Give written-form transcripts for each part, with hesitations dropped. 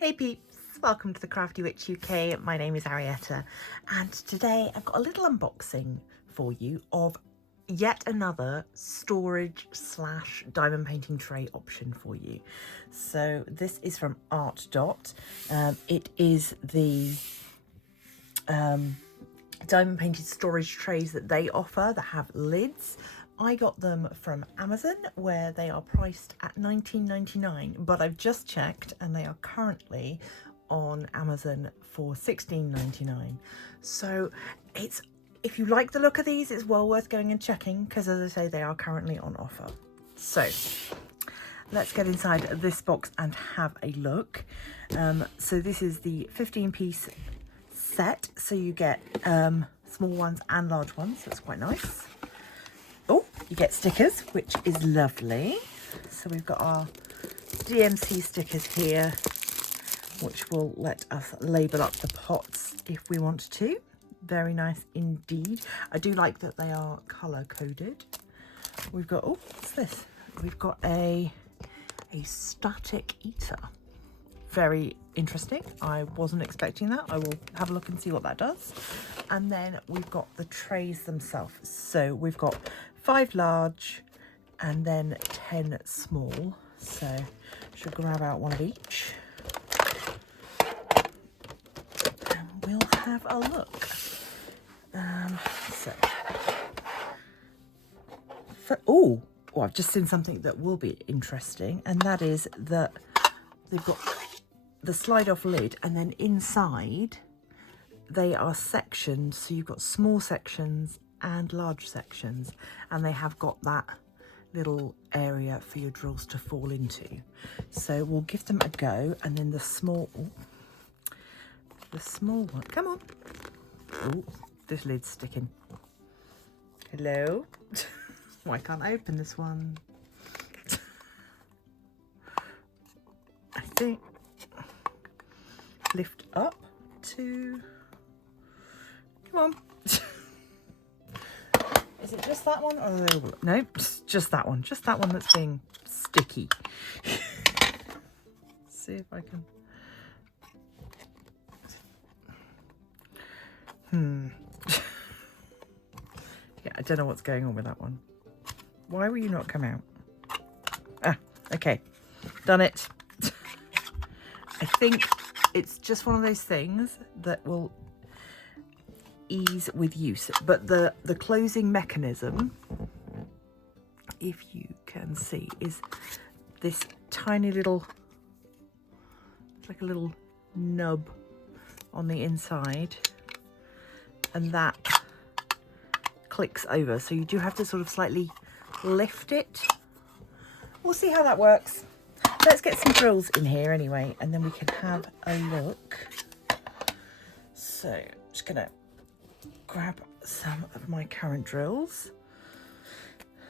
Hey peeps, welcome to the Crafty Witch UK. My name is Arietta and today I've got a little unboxing for you of yet another storage / diamond painting tray option for you. So this is from ARTDOT. It is the diamond painted storage trays that they offer that have lids. I got them from Amazon where they are priced at $19.99, but I've just checked and they are currently on Amazon for $16.99. So if you like the look of these, it's well worth going and checking because, as I say, they are currently on offer. So let's get inside this box and have a look. So this is the 15-piece set, so you get small ones and large ones. That's quite nice. Oh, you get stickers, which is lovely. So we've got our DMC stickers here, which will let us label up the pots if we want to. Very nice indeed. I do like that they are colour coded. We've got, oh, what's this? We've got a static eater. Very interesting. I wasn't expecting that. I will have a look and see what that does. And then we've got the trays themselves. So we've got 5 large and then 10 small. So should grab out one of each. And we'll have a look. Oh, I've just seen something that will be interesting, and that is that they've got the slide off lid, and then inside they are sectioned, so you've got small sections and large sections, and they have got that little area for your drills to fall into. So we'll give them a go, and then the small one, come on. Oh, this lid's sticking. Hello. Why can't I open this one? I think lift up to, come on. Is it just that one? Oh, no, just that one that's being sticky. See if I can. Yeah, I don't know what's going on with that one. Why will you not come out? Ah, okay, done it. I think it's just one of those things that will ease with use, but the closing mechanism, if you can see, is this tiny little, it's like a little nub on the inside, and that clicks over, so you do have to sort of slightly lift it. We'll see how that works. Let's get some drills in here anyway, and then we can have a look. So I'm just gonna grab some of my current drills.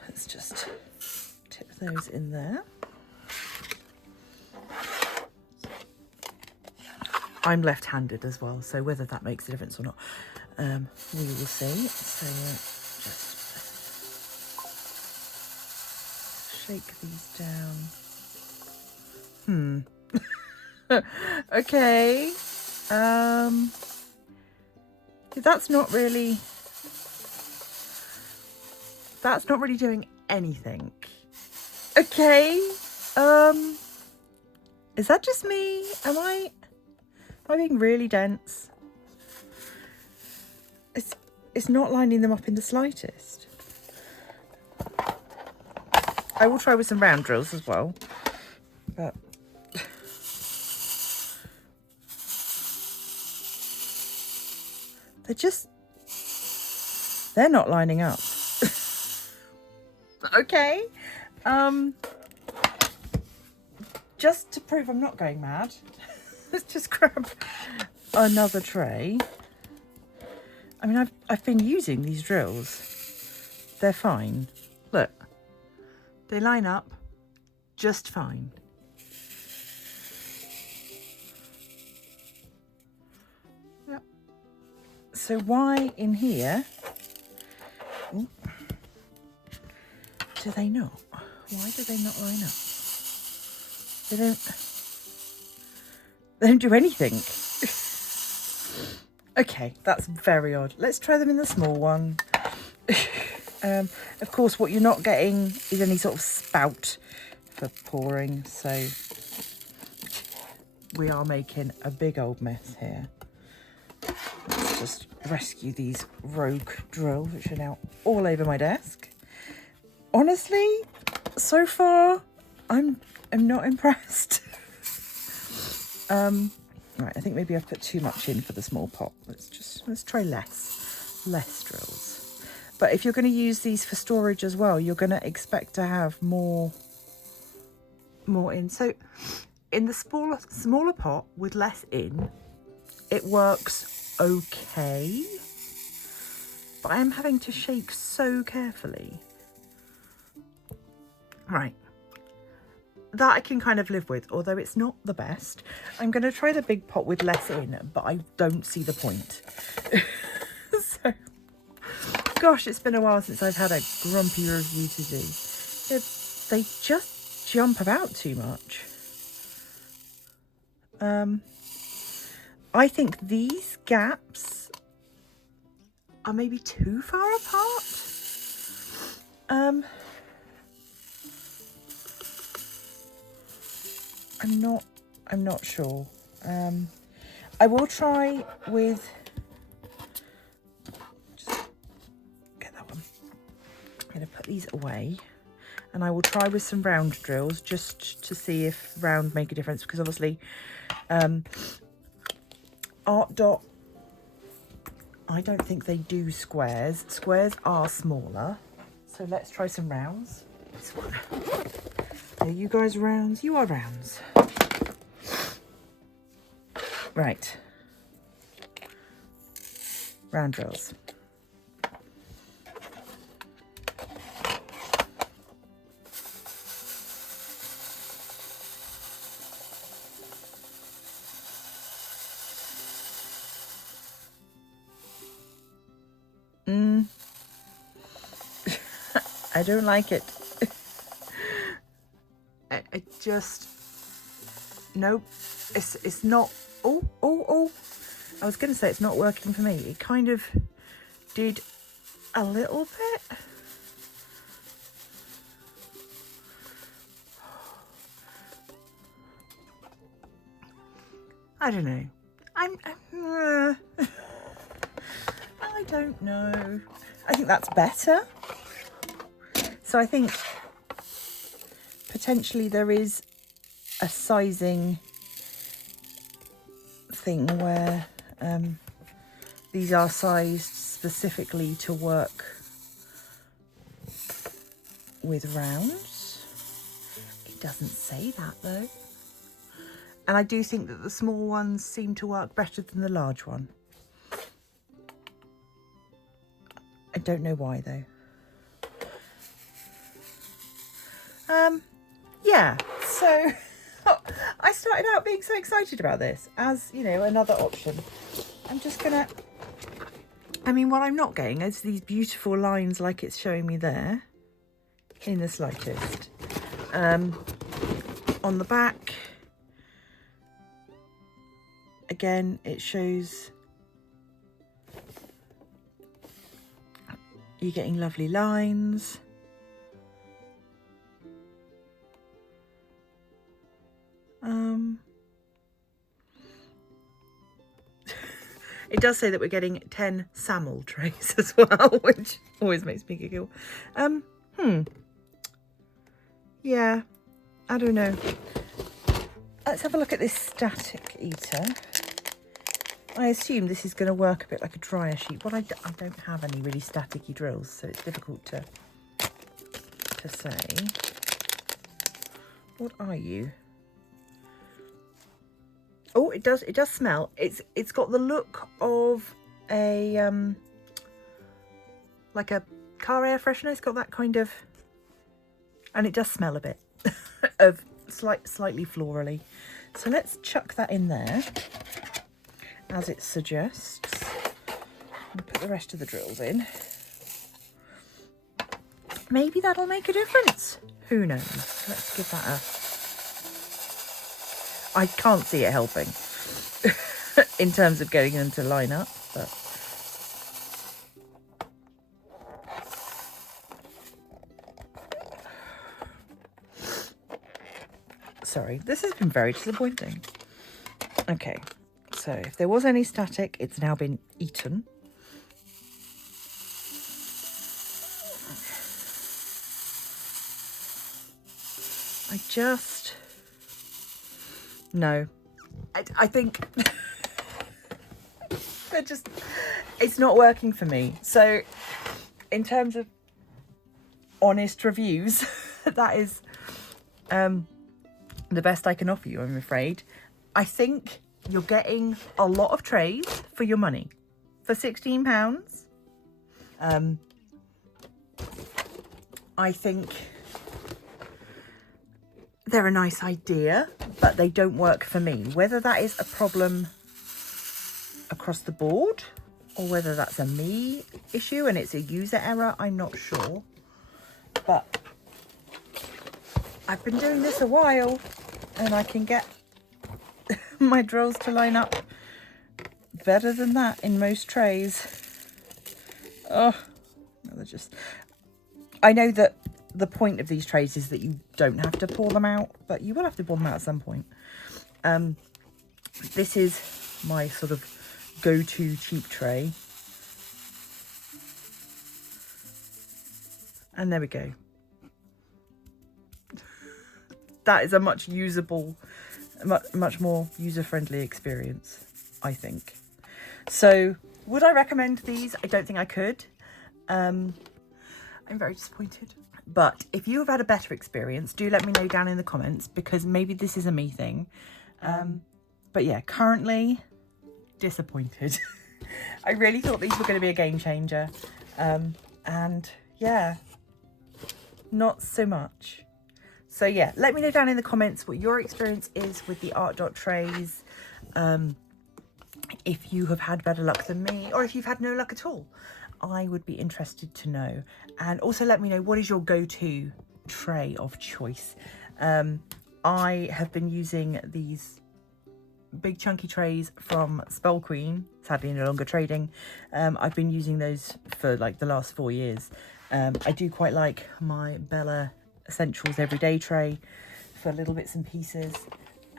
Let's just tip those in there. I'm left-handed as well, so whether that makes a difference or not, we will see. So just shake these down. Okay. That's not really doing anything. Okay. Is that just me? Am I being really dense? It's not lining them up in the slightest. I will try with some round drills as well, but they're not lining up. Okay. Just to prove I'm not going mad, let's just grab another tray. I mean, I've been using these drills. They're fine. Look, they line up just fine. Yep. So why in here do they not? Why do they not line up? They don't. They don't do anything. Okay, that's very odd. Let's try them in the small one. Of course, what you're not getting is any sort of spout for pouring, so we are making a big old mess here. Let's just rescue these rogue drills, which are now all over my desk. Honestly, so far, I'm not impressed. Right, I think maybe I've put too much in for the small pot. Let's try less drills. But if you're going to use these for storage as well, you're going to expect to have more in. So in the smaller pot with less in, it works okay. But I am having to shake so carefully. Right. That I can kind of live with, although it's not the best. I'm going to try the big pot with less in, but I don't see the point. So, gosh, it's been a while since I've had a grumpy review to do. They just jump about too much. I think these gaps are maybe too far apart. I'm not sure. I will try with, just get that one. I'm going to put these away, and I will try with some round drills just to see if round make a difference, because obviously ARTDOT, I don't think they do squares. Squares are smaller, so let's try some rounds. This one. Are you guys rounds? You are rounds. Right. Round drills. I don't like it. I just, nope, it's not, oh, I was going to say it's not working for me. It kind of did a little bit. I don't know. I don't know. I think that's better. So I think potentially there is a sizing thing where these are sized specifically to work with rounds. It doesn't say that though. And I do think that the small ones seem to work better than the large one. I don't know why though. Yeah, so I started out being so excited about this as, you know, another option. I'm just gonna, I mean, what I'm not getting is these beautiful lines like it's showing me there in the slightest. On the back, again, it shows you're getting lovely lines. It does say that we're getting 10 SAML trays as well, which always makes me giggle. Yeah, I don't know. Let's have a look at this static eater. I assume this is going to work a bit like a dryer sheet. Well, I don't have any really staticky drills, so it's difficult to say. What are you? Oh, it does smell. It's got the look of a like a car air freshener. It's got that kind of, and it does smell a bit of slightly florally. So let's chuck that in there as it suggests. And put the rest of the drills in. Maybe that'll make a difference. Who knows? Let's give that a, I can't see it helping. in terms of getting them to line up, but sorry, this has been very disappointing. Okay, so if there was any static, it's now been eaten. No, I think it's not working for me. So in terms of honest reviews, that is the best I can offer you, I'm afraid. I think you're getting a lot of trays for your money. For £16, I think they're a nice idea, but they don't work for me. Whether that is a problem across the board or whether that's a me issue and it's a user error, I'm not sure. But I've been doing this a while and I can get my drills to line up better than that in most trays. Oh, they're just... I know that the point of these trays is that you don't have to pour them out, but you will have to pour them out at some point. This is my sort of go-to cheap tray. And there we go. That is a much usable, much more user-friendly experience, I think. So, would I recommend these? I don't think I could. I'm very disappointed. But if you have had a better experience, do let me know down in the comments, because maybe this is a me thing. But yeah, currently disappointed. I really thought these were going to be a game changer. And yeah, not so much. So yeah, let me know down in the comments what your experience is with the ARTDOT trays. If you have had better luck than me, or if you've had no luck at all. I would be interested to know. And also let me know, what is your go-to tray of choice? I have been using these big chunky trays from Spell Queen, sadly no longer trading. I've been using those for like the last 4 years. I do quite like my Bella Essentials Everyday tray for little bits and pieces.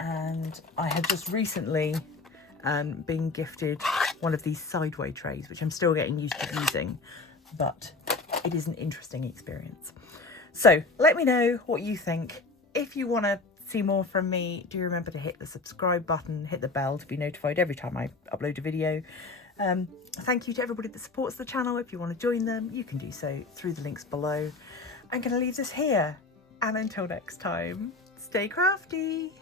And I have just recently been gifted one of these sideway trays, which I'm still getting used to using, but it is an interesting experience. So let me know what you think. If you want to see more from me, do remember to hit the subscribe button, hit the bell to be notified every time I upload a video. Thank you to everybody that supports the channel. If you want to join them, you can do so through the links below. I'm going to leave this here, and until next time, stay crafty.